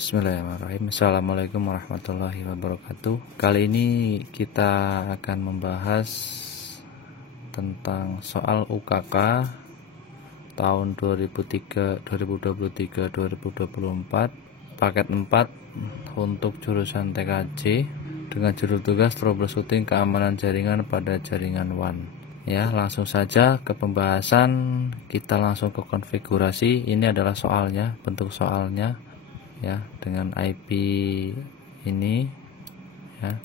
Bismillahirrahmanirrahim. Assalamualaikum warahmatullahi wabarakatuh. Kali ini kita akan membahas tentang soal UKK tahun 2023-2024 paket 4 untuk jurusan TKJ dengan judul tugas troubleshooting keamanan jaringan pada jaringan WAN. Ya, langsung saja ke pembahasan. Kita langsung ke konfigurasi. Ini adalah soalnya, bentuk soalnya ya, dengan IP ini ya,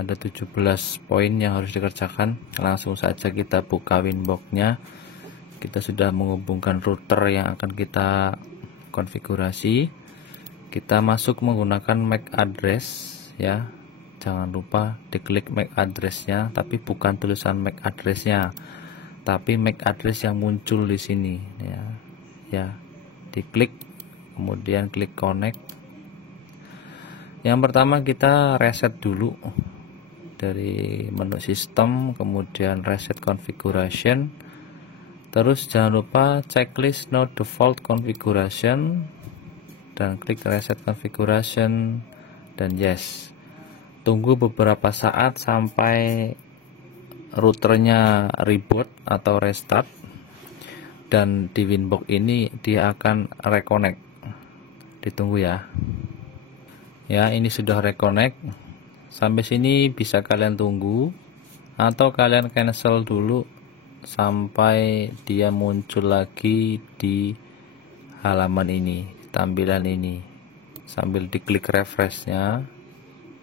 ada 17 poin yang harus dikerjakan. Langsung saja kita buka Winbox-nya. Kita sudah menghubungkan router yang akan kita konfigurasi. Kita masuk menggunakan MAC address ya. Jangan lupa diklik MAC address-nya, tapi bukan tulisan MAC address-nya, tapi MAC address yang muncul di sini ya. Ya, diklik, kemudian klik connect. Yang pertama kita reset dulu dari menu sistem, kemudian reset configuration, terus jangan lupa checklist no default configuration dan klik reset configuration dan yes. Tunggu beberapa saat sampai routernya reboot atau restart, dan di Winbox ini dia akan reconnect. Ditunggu ya. Ya, ini sudah reconnect. Sampai sini bisa kalian tunggu atau kalian cancel dulu sampai dia muncul lagi di halaman ini, tampilan ini. Sambil diklik refresh-nya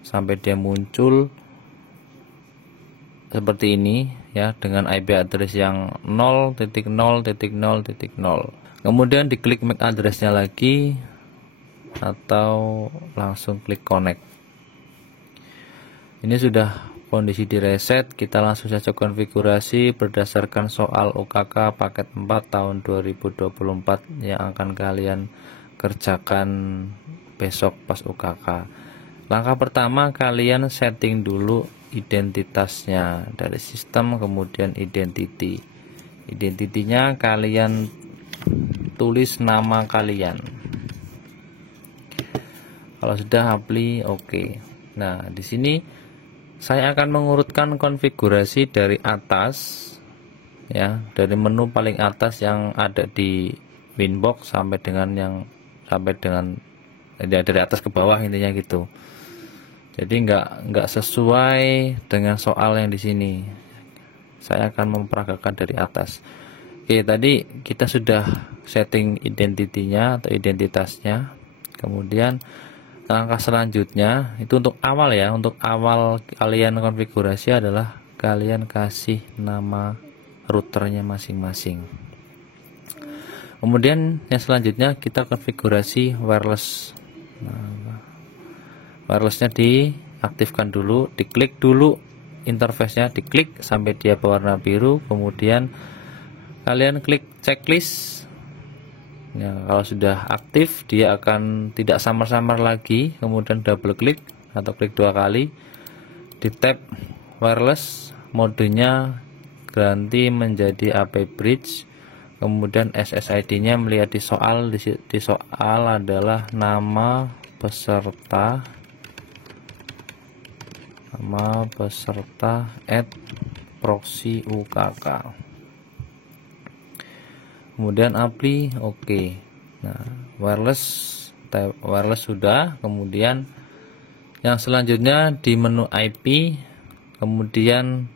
sampai dia muncul seperti ini ya, dengan IP address yang 0.0.0.0. Kemudian diklik MAC address-nya lagi atau langsung klik connect. Ini sudah kondisi di reset. Kita langsung saja konfigurasi berdasarkan soal UKK paket 4 tahun 2024 yang akan kalian kerjakan besok pas UKK. Langkah pertama, kalian setting dulu identitasnya dari sistem, kemudian identity. Identitinya kalian tulis nama kalian. Kalau sudah apply, oke. Nah, di sini saya akan mengurutkan konfigurasi dari atas ya, dari menu paling atas yang ada di Winbox sampai dengan dari atas ke bawah, intinya gitu. Jadi nggak sesuai dengan soal yang di sini. Saya akan memperagakan dari atas. Oke, tadi kita sudah setting identitinya atau identitasnya. Kemudian langkah selanjutnya itu untuk awal ya, untuk awal kalian konfigurasi adalah kalian kasih nama routernya masing-masing. Kemudian yang selanjutnya kita konfigurasi wireless. Wirelessnya diaktifkan dulu, diklik dulu interface-nya, diklik sampai dia berwarna biru, kemudian kalian klik checklist ya. Kalau sudah aktif dia akan tidak samar-samar lagi, kemudian double klik atau klik 2 kali, di tab wireless, modenya ganti menjadi AP bridge, kemudian SSID-nya melihat di soal adalah nama peserta @proxy UKK. Kemudian apply, oke. Nah, wireless sudah. Kemudian yang selanjutnya di menu IP, kemudian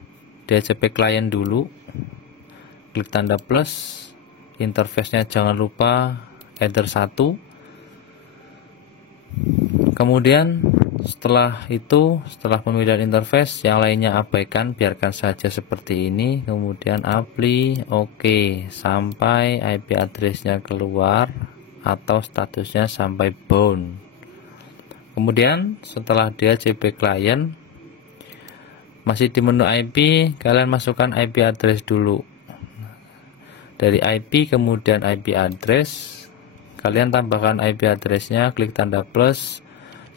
DHCP client dulu, klik tanda plus, interface-nya jangan lupa header 1. Kemudian setelah pemilihan interface, yang lainnya abaikan, biarkan saja seperti ini. Kemudian apply, oke, sampai IP address-nya keluar atau statusnya sampai bound. Kemudian setelah DHCP client masih di menu IP, kalian masukkan IP address dulu. Dari IP kemudian IP address, kalian tambahkan IP address-nya, klik tanda plus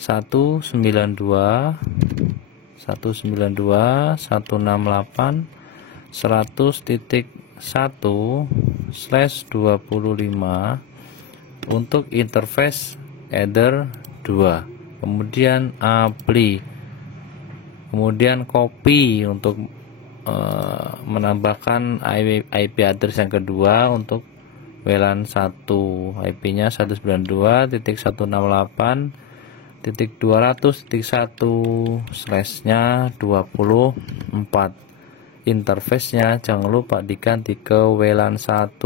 192.168.100.1/25 untuk interface header 2, kemudian apply, kemudian copy untuk menambahkan IP address yang kedua untuk WLAN 1, IP-nya 192.168.200.1/nya 24. Interface-nya jangan lupa diganti ke WLAN 1.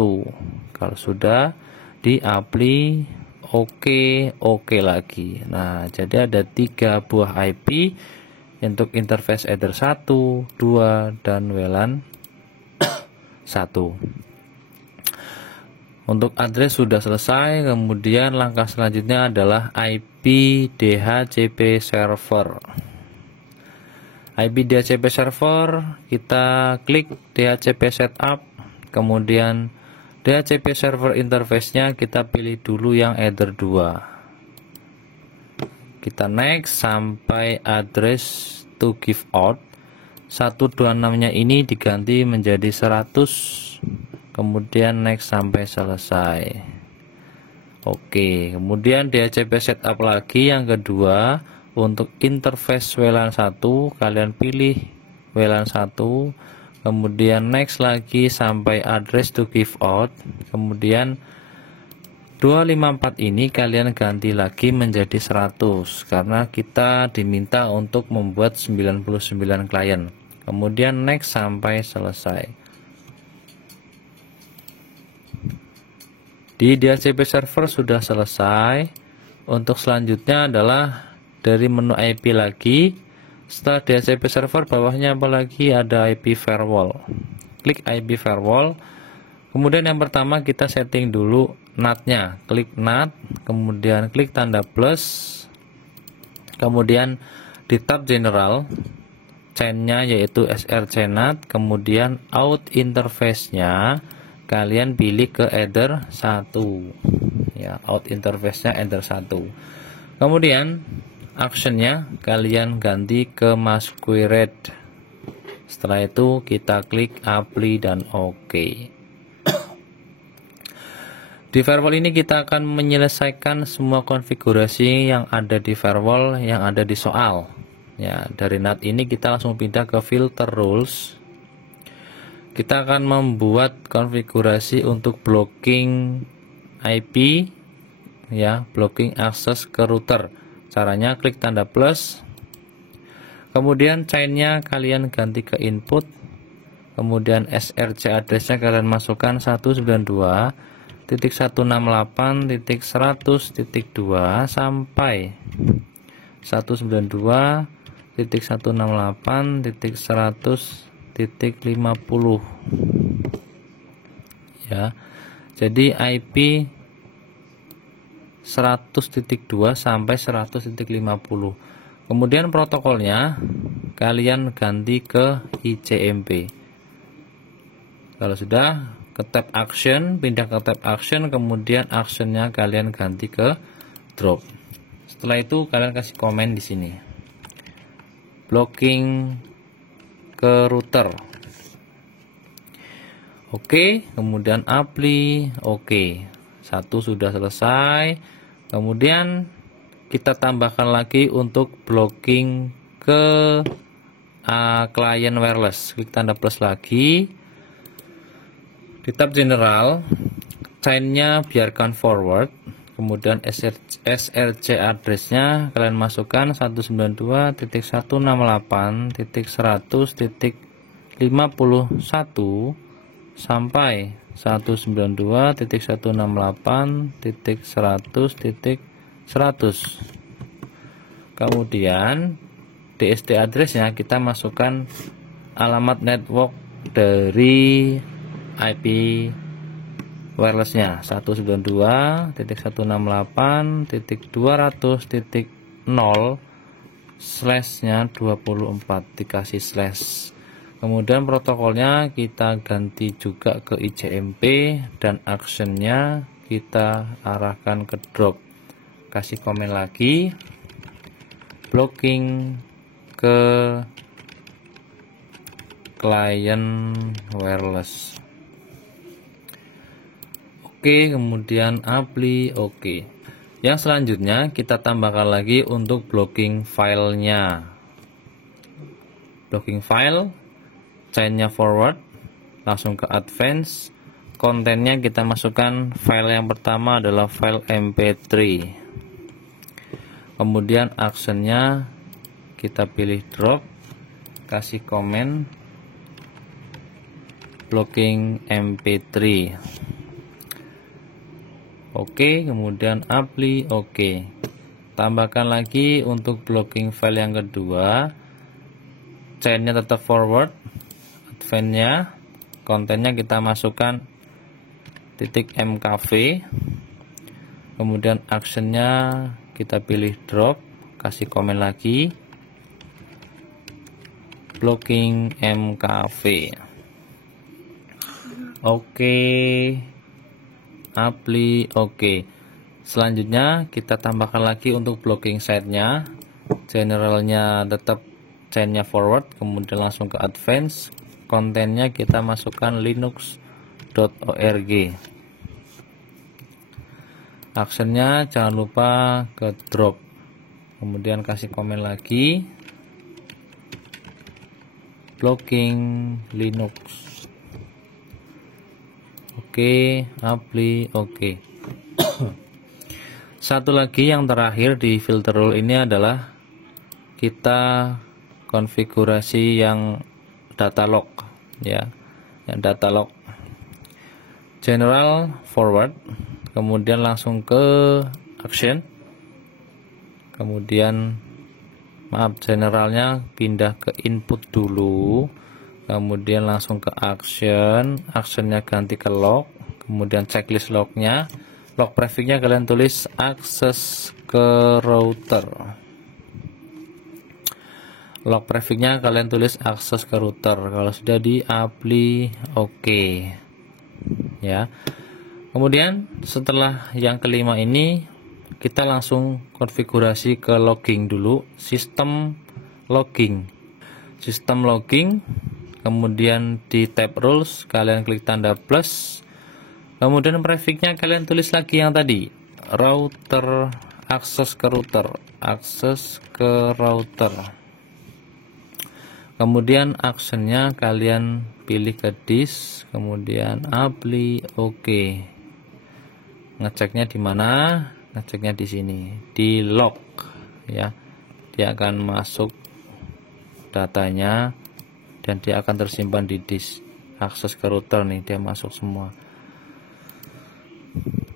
Kalau sudah di apply, oke lagi. Nah, jadi ada 3 buah IP untuk interface header 1, 2, dan WLAN 1. Untuk address sudah selesai. Kemudian langkah selanjutnya adalah IP DHCP server. IP DHCP server, kita klik DHCP setup, kemudian DHCP server interface-nya kita pilih dulu yang header 2. Kita next sampai address to give out 126-nya ini diganti menjadi 100, kemudian next sampai selesai. Oke, kemudian DHCP setup lagi yang kedua. Untuk interface WLAN 1 kalian pilih WLAN 1, kemudian next lagi sampai address to give out, kemudian 254 ini kalian ganti lagi menjadi 100 karena kita diminta untuk membuat 99 klien. Kemudian next sampai selesai. Di DHCP server sudah selesai. Untuk selanjutnya adalah dari menu IP lagi. Setelah DHCP server, bawahnya apalagi ada IP firewall. Klik IP firewall. Kemudian yang pertama kita setting dulu NAT-nya. Klik NAT, kemudian klik tanda plus, kemudian di tab general chain-nya yaitu SRC NAT, kemudian out interface-nya kalian pilih ke header 1 ya, out interface-nya header 1. Kemudian action-nya kalian ganti ke masquerade. Setelah itu kita klik apply dan OK. Di firewall ini kita akan menyelesaikan semua konfigurasi yang ada di firewall yang ada di soal. Ya, dari NAT ini kita langsung pindah ke filter rules. Kita akan membuat konfigurasi untuk blocking IP, ya, blocking akses ke router. Caranya klik tanda plus, kemudian chain-nya kalian ganti ke input, kemudian SRC address-nya kalian masukkan 192.168.100.2 sampai 192.168.100.50 ya. Jadi IP 100.2 sampai 100.50. Kemudian protokolnya kalian ganti ke ICMP. Kalau sudah, ke tab action, pindah ke tab action, kemudian actionnya kalian ganti ke drop. Setelah itu kalian kasih komen di sini, blocking ke router. Oke, kemudian apply, oke. Satu sudah selesai. Kemudian kita tambahkan lagi untuk blocking ke client wireless. Klik tanda plus lagi. Di tab general, chain-nya biarkan forward. Kemudian SRC address-nya kalian masukkan 192.168.100.51 sampai 192.168.100.100. Kemudian DSD address-nya kita masukkan alamat network dari IP wireless-nya 192.168.200.0/nya 24 dikasih slash. Kemudian protokolnya kita ganti juga ke ICMP dan actionnya kita arahkan ke drop. Kasih komen lagi, blocking ke client wireless. Oke, kemudian apply, oke. Yang selanjutnya kita tambahkan lagi untuk blocking filenya. Blocking file, chainnya forward, langsung ke advance. Kontennya kita masukkan file yang pertama adalah file mp3. Kemudian actionnya kita pilih drop, kasih komen blocking mp3. Oke, kemudian apply oke. Tambahkan lagi untuk blocking file yang kedua, chainnya tetap forward, advance-nya, kontennya kita masukkan .mkv, kemudian actionnya kita pilih drop, kasih komen lagi blocking mkv. Oke, apply oke. Selanjutnya kita tambahkan lagi untuk blocking site-nya, generalnya tetap chainnya forward, kemudian langsung ke advance, kontennya kita masukkan linux.org. Actionnya jangan lupa ke drop, kemudian kasih komen lagi blocking linux. Oke, apply oke. Satu lagi yang terakhir di filter rule ini adalah kita konfigurasi yang data log, ya, yang data log. General forward, kemudian langsung ke action, kemudian generalnya pindah ke input dulu, kemudian langsung ke action, actionnya ganti ke log, kemudian checklist lognya, log prefixnya kalian tulis akses ke router, log prefixnya kalian tulis akses ke router. Kalau sudah di apply oke, ya. Kemudian setelah yang kelima ini kita langsung konfigurasi ke logging dulu, sistem logging, kemudian di tab rules kalian klik tanda plus, kemudian prefixnya kalian tulis lagi yang tadi, router, akses ke router, kemudian actionnya kalian pilih ke disk, kemudian apply oke. Ngeceknya di mana? Ngeceknya di sini, di log, ya. Dia akan masuk datanya dan dia akan tersimpan di disk. Akses ke router nih, dia masuk semua.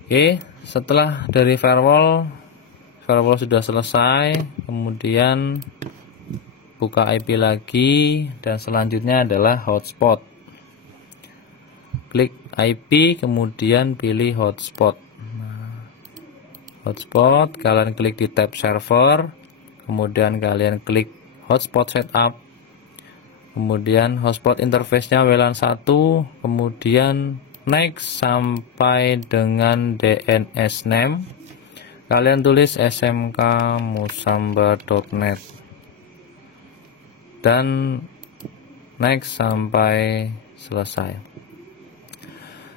Oke, setelah dari firewall sudah selesai, kemudian buka IP lagi, dan selanjutnya adalah hotspot. Klik IP, kemudian pilih hotspot. Hotspot, kalian klik di tab server, kemudian kalian klik hotspot setup, kemudian hotspot interface-nya WLAN 1, kemudian next sampai dengan DNS name, kalian tulis smkmusamba.net dan next sampai selesai.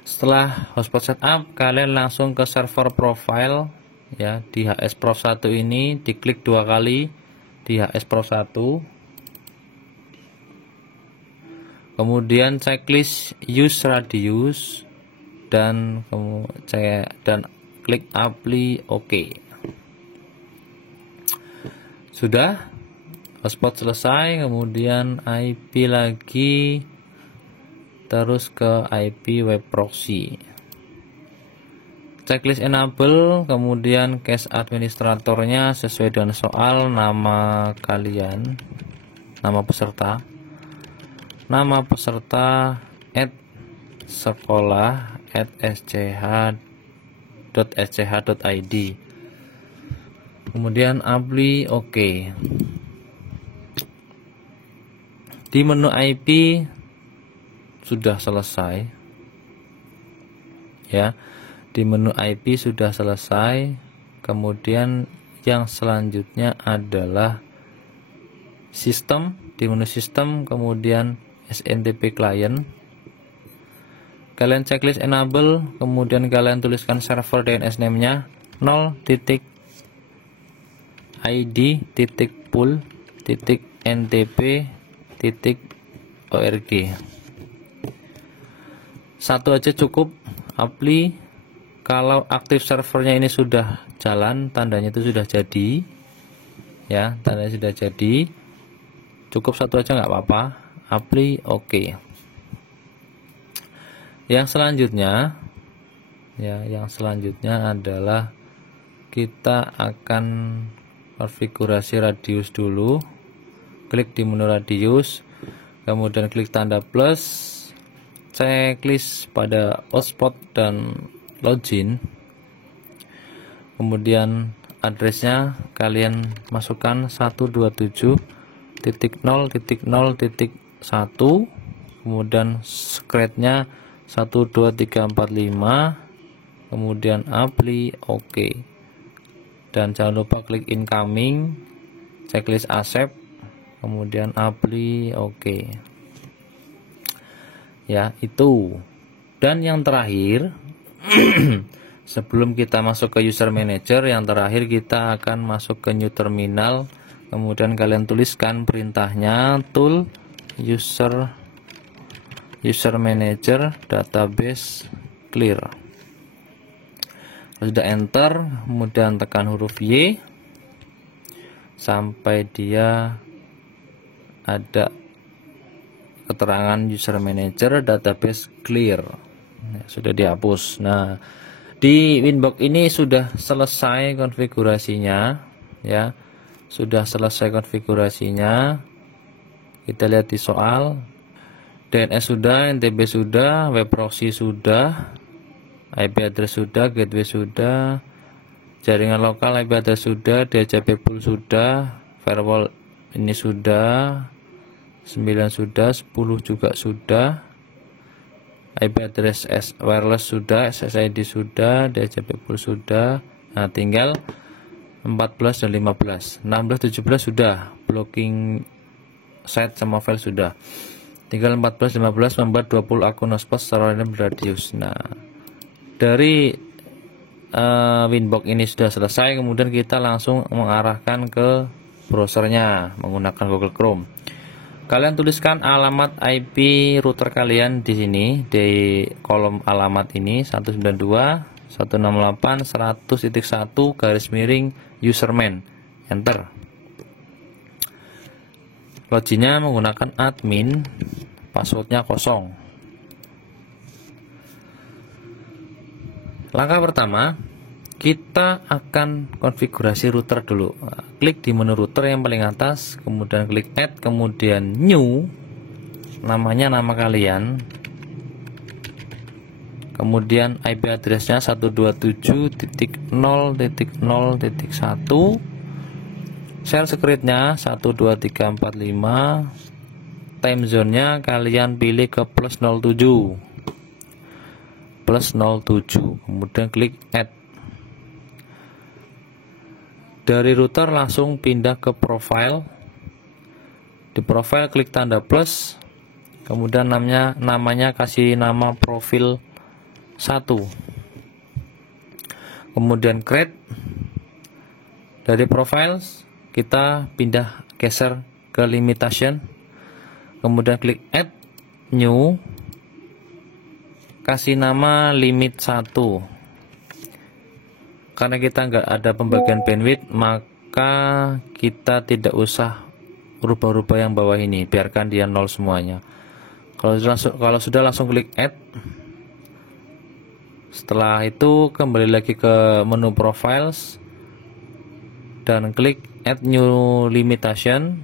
Setelah hotspot setup, kalian langsung ke server profile, ya. Di HS Prof 1 ini diklik 2 kali di HS Prof 1, kemudian checklist use radius, dan klik apply oke. Sudah hotspot selesai, kemudian IP lagi, terus ke IP web proxy, checklist enable, kemudian cache administratornya sesuai dengan soal, nama kalian, nama peserta @sekolah@sch.id, kemudian apply oke. Di menu IP sudah selesai, ya. Di menu IP sudah selesai, kemudian yang selanjutnya adalah sistem. Di menu sistem, kemudian SNTP client, kalian checklist enable, kemudian kalian tuliskan server DNS name-nya, 0.id.pool.ntp.org. Satu aja cukup. Apply. Kalau aktif servernya ini sudah jalan, tandanya itu sudah jadi, ya, tandanya sudah jadi. Cukup satu aja nggak apa-apa. Apply, oke. Yang selanjutnya, ya, yang selanjutnya adalah kita akan konfigurasi radius dulu. Klik di menu radius, kemudian klik tanda plus, checklist pada hotspot dan login. Kemudian addressnya kalian masukkan 127.0.0.1, kemudian secretnya 12345, kemudian apply, oke. Dan jangan lupa klik incoming, checklist accept, kemudian apply, oke. Ya, itu. Dan yang terakhir, sebelum kita masuk ke user manager, yang terakhir kita akan masuk ke new terminal. Kemudian kalian tuliskan perintahnya tool user manager database clear. Sudah enter, kemudian tekan huruf Y sampai dia ada keterangan user manager database clear. Sudah dihapus. Nah, di Winbox ini sudah selesai konfigurasinya, ya, sudah selesai konfigurasinya. Kita lihat di soal. DNS sudah, NTP sudah, web proxy sudah, IP address sudah, gateway sudah, jaringan lokal IP address sudah, DHCP pool sudah, firewall ini sudah, 9 sudah, 10 juga sudah, IP address wireless sudah, SSID sudah, DHCP pool sudah. Nah, tinggal 14 dan 15. 16, 17 sudah, blocking site sama file sudah. Tinggal 14, 15 membuat 20 akun hotspot secara random radius. Nah, dari Winbox ini sudah selesai. Kemudian kita langsung mengarahkan ke browsernya menggunakan Google Chrome. Kalian tuliskan alamat IP router kalian di sini, di kolom alamat ini 192.168.100.1 garis miring username. Enter. Loginnya menggunakan admin, passwordnya kosong. Langkah pertama, kita akan konfigurasi router dulu. Klik di menu router yang paling atas, kemudian klik add, kemudian new, namanya nama kalian, kemudian IP addressnya 127.0.0.1, share secretnya 12345, time zone-nya kalian pilih ke +07, kemudian klik add. Dari router langsung pindah ke profile. Di profile klik tanda plus, kemudian namanya kasih nama profil 1, kemudian create. Dari profile kita pindah geser ke limitation, kemudian klik add new, kasih nama limit 1. Karena kita nggak ada pembagian bandwidth, maka kita tidak usah rubah-rubah yang bawah ini, biarkan dia 0 semuanya. Kalau sudah langsung klik add. Setelah itu kembali lagi ke menu profiles dan klik add new limitation.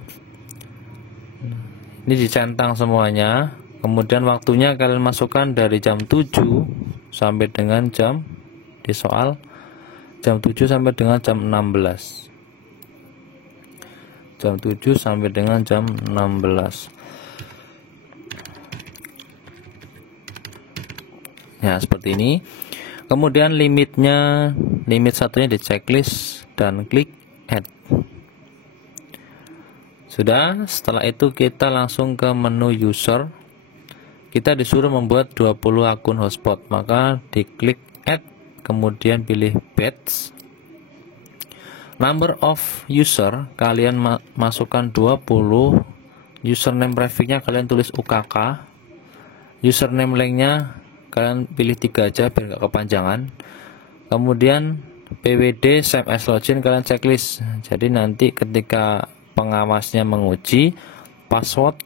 Ini dicentang semuanya. Kemudian waktunya kalian masukkan dari jam 7 sampai dengan jam di soal jam 7 sampai dengan jam 16. Jam 7 sampai dengan jam 16. Ya, seperti ini. Kemudian limit satunya di checklist dan klik add. Sudah, setelah itu kita langsung ke menu user. Kita disuruh membuat 20 akun hotspot, maka diklik add, kemudian pilih batch, Number of user, kalian masukkan 20. Username prefixnya kalian tulis UKK. Username linknya kalian pilih 3 aja biar nggak kepanjangan. Kemudian PWD save as login kalian checklist. Jadi nanti ketika pengawasnya menguji, password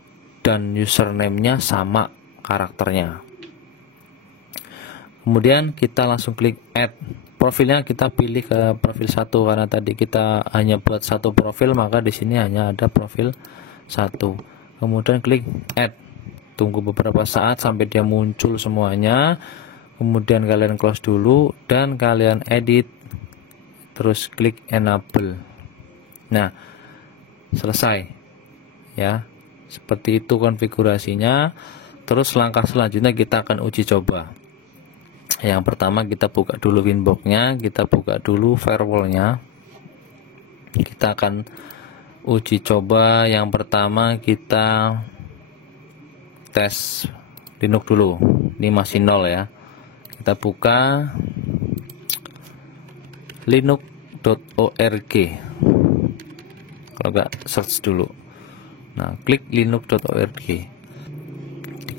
dan username-nya sama karakternya. Kemudian kita langsung klik add. Profilnya kita pilih ke profil 1 karena tadi kita hanya buat satu profil, maka di sini hanya ada profil 1. Kemudian klik add. Tunggu beberapa saat sampai dia muncul semuanya. Kemudian kalian close dulu dan kalian edit. Terus klik enable. Nah, selesai. Ya. Seperti itu konfigurasinya. Terus langkah selanjutnya kita akan uji coba. Yang pertama kita buka dulu Winbox-nya, kita buka dulu firewall-nya. Kita akan uji coba. Yang pertama kita tes Linux dulu. Ini masih 0 ya. Kita buka linux.org. Kalau enggak search dulu. Nah, klik linux.org.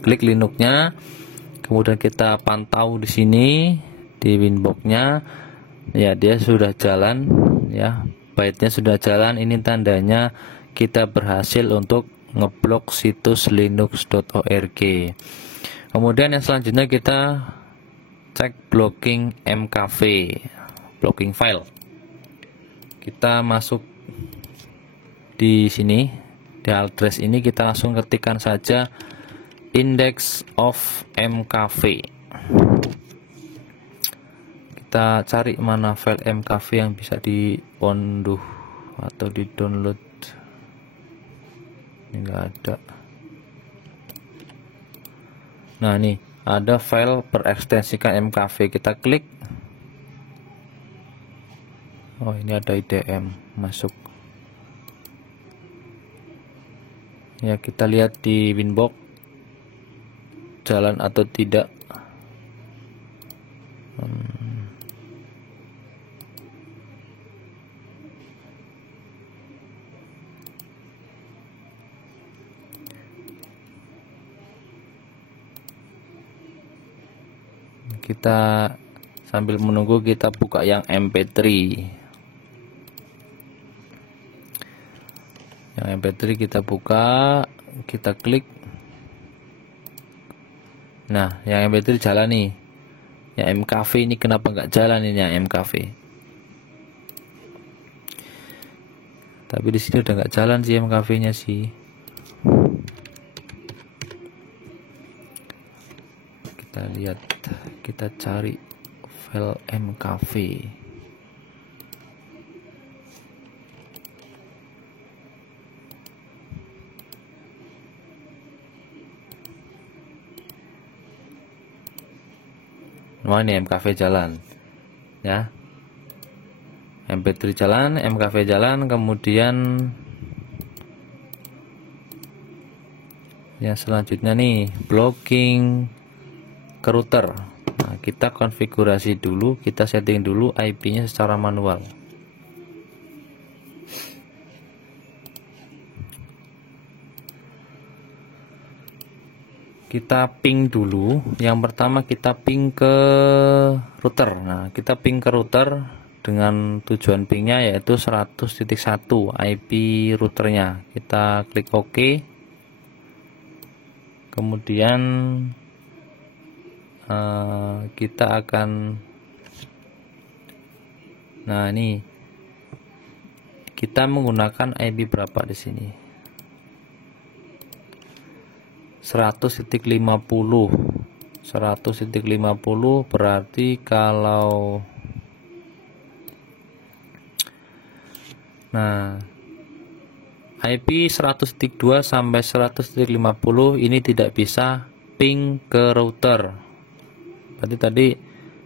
Klik Linux-nya. Kemudian kita pantau di sini di Winbox-nya, ya dia sudah jalan, ya byte-nya sudah jalan. Ini tandanya kita berhasil untuk ngeblok situs linux.org. Kemudian yang selanjutnya kita cek blocking mkv, blocking file. Kita masuk di sini di address ini, kita langsung ketikkan saja index of mkv. Kita cari mana file mkv yang bisa diunduh atau di download. Ini enggak ada. Nah, ini ada file berekstensikan mkv. Kita klik. Oh, ini ada IDM masuk. Ya, kita lihat di Winbox jalan atau tidak. Kita sambil menunggu kita buka yang MP3. Yang MP3 kita buka, kita klik. Nah, yang MP3 jalan nih. Yang mkv ini kenapa nggak jalan ini yang mkv? Tapi di sini udah nggak jalan sih mkv-nya sih. Kita lihat, kita cari file mkv. Nah, ini mkv jalan ya, mp3 jalan, mkv jalan. Kemudian yang selanjutnya nih blocking ke router. Nah, kita konfigurasi dulu, kita setting dulu IP nya secara manual. Kita ping dulu. Yang pertama kita ping ke router. Nah, kita ping ke router dengan tujuan pingnya yaitu 100.1 IP routernya. Kita klik OK. Kemudian kita akan, nah ini kita menggunakan IP berapa di sini? 100.50 berarti kalau, nah IP 100.2 sampai 100.50 ini tidak bisa ping ke router. Berarti tadi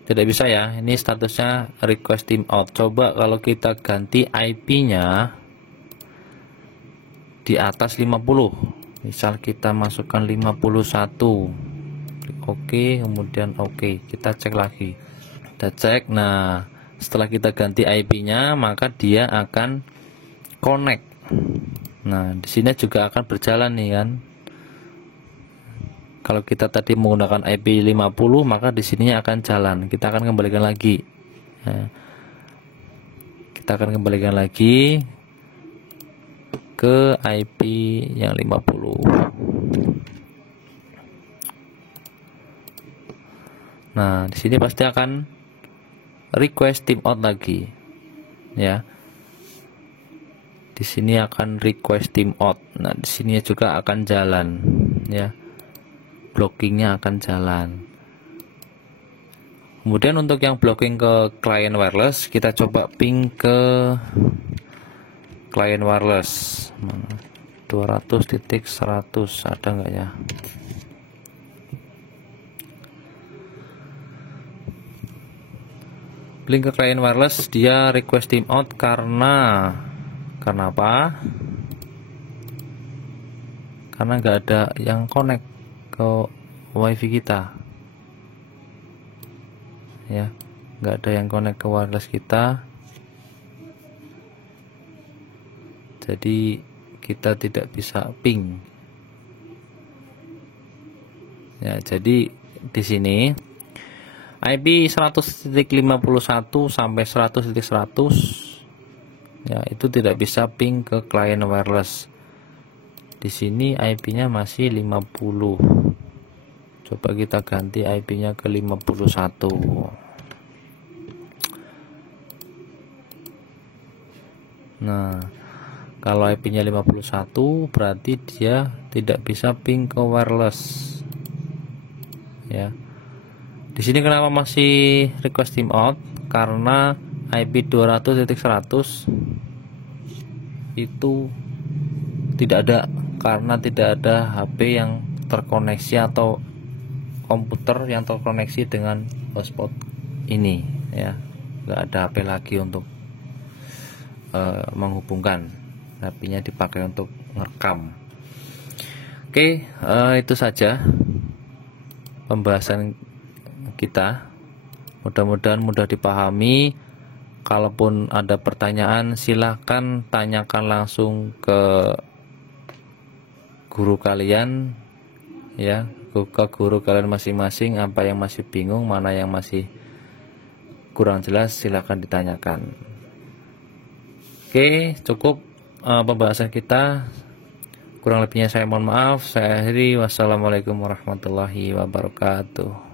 tidak bisa ya. Ini statusnya request timeout. Coba kalau kita ganti IP-nya di atas 50. Misal kita masukkan 51. Klik OK, kemudian OK. Kita cek lagi. Kita cek. Nah, Setelah kita ganti IP-nya, maka dia akan connect. Nah, di sini juga akan berjalan nih kan. Kalau kita tadi menggunakan IP 50, maka di sininya akan jalan. Kita akan kembalikan lagi. Nah, kita akan kembalikan lagi ke IP yang 50. Nah, di sini pasti akan request timeout lagi, ya. Di sini akan request timeout. Nah, di sini juga akan jalan, ya. Blockingnya akan jalan. Kemudian untuk yang blocking ke client wireless, kita coba ping ke client wireless. 200.100 ada nggak ya? Link ke client wireless, dia request timeout karena apa? Karena nggak ada yang connect ke wifi kita, ya, nggak ada yang connect ke wireless kita, jadi kita tidak bisa ping, ya. Jadi di sini IP 100.51 sampai 100.100, ya, itu tidak bisa ping ke client wireless. Di sini IP-nya masih 50. Coba kita ganti IP-nya ke 51. Nah, kalau IP-nya 51 berarti dia tidak bisa ping ke wireless, ya. Di sini kenapa masih request timeout? Karena IP 200.100 itu tidak ada, karena tidak ada HP yang terkoneksi atau komputer yang terkoneksi dengan hotspot ini, ya. Nggak ada HP lagi untuk menghubungkan. HP-nya dipakai untuk ngerekam. Oke, itu saja pembahasan kita. Mudah-mudahan mudah dipahami. Kalaupun ada pertanyaan, silahkan tanyakan langsung ke guru kalian, ya, ke guru kalian masing-masing. Apa yang masih bingung, mana yang masih kurang jelas, silahkan ditanyakan. Oke, cukup pembahasan kita. Kurang lebihnya saya mohon maaf. Saya akhiri. Wassalamualaikum warahmatullahi wabarakatuh.